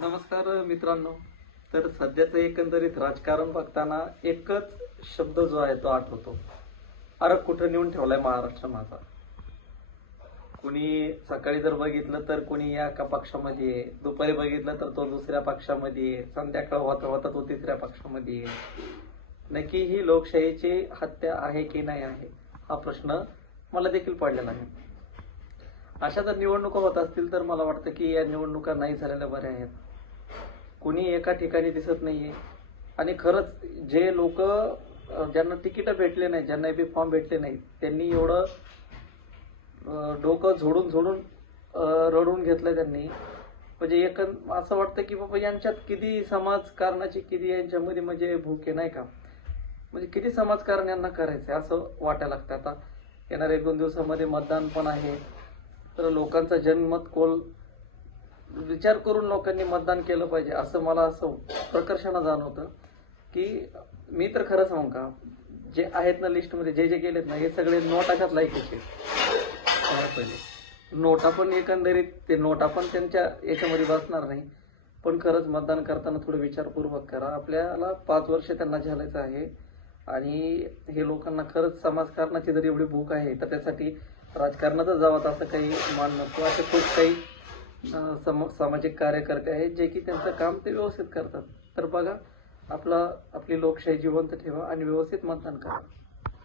नमस्कार मित्रांनो. तर सध्याचं एकंदरीत राजकारण बघताना एकच शब्द जो आहे तो आठवतो. अरे कुठं नेऊन ठेवलाय महाराष्ट्र माझा. कुणी सकाळी जर बघितलं तर कुणी या एका पक्षामध्ये आहे, दुपारी बघितलं तर तो दुसऱ्या पक्षामध्ये आहे, संध्याकाळ होता होता तो तिसऱ्या पक्षामध्ये आहे. नक्की ही लोकशाहीची हत्या आहे की नाही आहे हा प्रश्न मला देखील पडलेला आहे. अशा जर निवडणुका होत असतील तर मला वाटतं की या निवडणुका नाही झालेल्या बऱ्या आहेत. कुणी एका ठिकाणी दिसत नाहीये आणि खरंच जे लोक ज्यांना तिकीट भेटले नाही, ज्यांना बी फॉर्म भेटले नाही, त्यांनी एवढं डोकं झोडून झोडून रडून घेतलं त्यांनी. म्हणजे एक असं वाटतं की बाबा यांच्यात किती समाजकारणाची किती यांच्यामध्ये म्हणजे भूक आहे नाही का. म्हणजे किती समाजकारण यांना करायचंय असं वाटायला लागतं. आता येणाऱ्या 1-2 दिवसामध्ये मतदान पण आहे. तर लोकांचा जनमत कोल विचार करून लोकांनी मतदान केलं पाहिजे असं मला असं प्रकर्षानं जाणवतं. की मी तर खरं सांगू का, जे आहेत ना लिस्टमध्ये जे जे गेलेत ना हे सगळे नोटाच्याच लायकीचे. पहिले नोटा पण एकंदरीत ते नोटा पण त्यांच्या याच्यामध्ये बसणार नाही. पण खरंच मतदान करताना थोडं विचारपूर्वक करा. आपल्याला 5 वर्ष त्यांना झेलायचं आहे आणि हे लोकांना खरंच समाजकारणाची जर एवढी भूक आहे तर त्यासाठी राजकारणातच जावं असं काही मान नसतो. असे खूप काही सामाजिक कार्यकर्ते आहेत जे की त्यांचं काम ते व्यवस्थित करतात. तर बघा, आपली लोकशाही जिवंत ठेवा आणि व्यवस्थित मतदान करा.